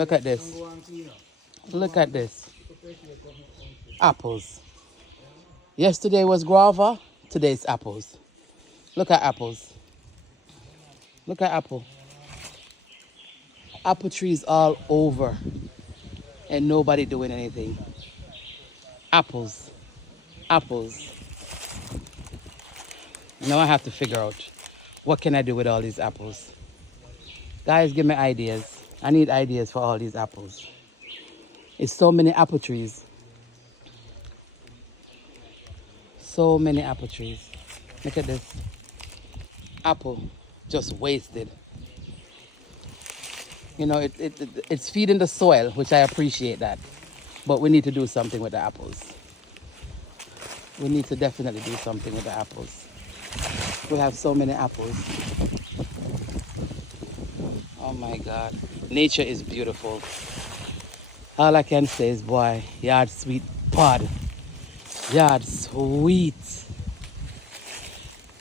Look at this. Look at this. Apples. Yesterday was guava. Today it's apples. Look at apples. Look at apple. Apple trees all over. And nobody doing anything. Apples. Apples. Now I have to figure out what can I do with all these apples. Guys, give me ideas. I need ideas for all these apples. It's so many apple trees. So many apple trees. Look at this. Apple just wasted. You know, it's feeding the soil, which I appreciate that. But we need to do something with the apples. We need to definitely do something with the apples. We have so many apples. Oh my God. Nature is beautiful. All I can say is, boy, yard sweet pod. Yard sweet.